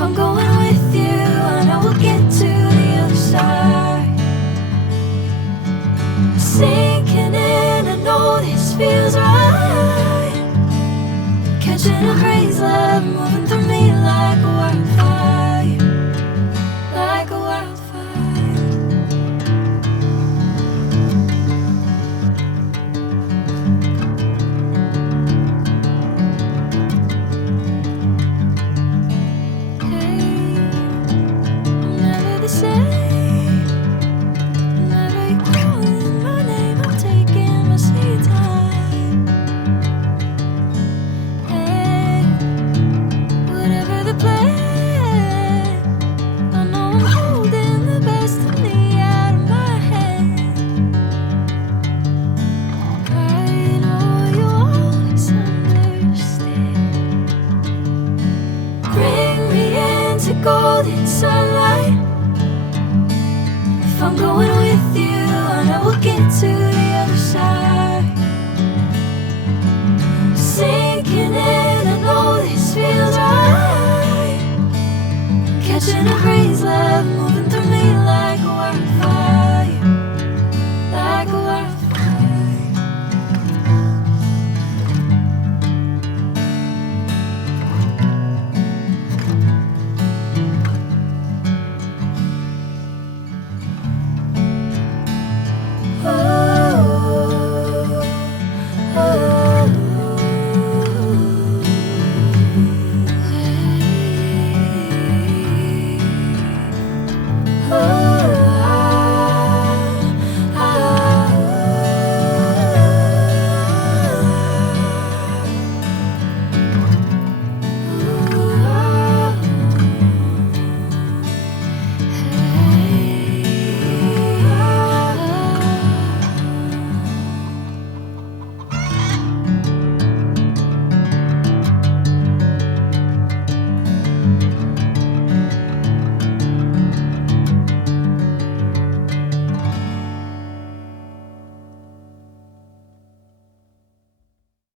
If I'm going with you, I know we'll get to the other side. Sinking in, I know this feels right. Catching a crazy love, moving through me like a wildfire, like a wildfire. Golden sunlight. If I'm going with you, I know we'll get to the other side. Sinking in, I know this feels right.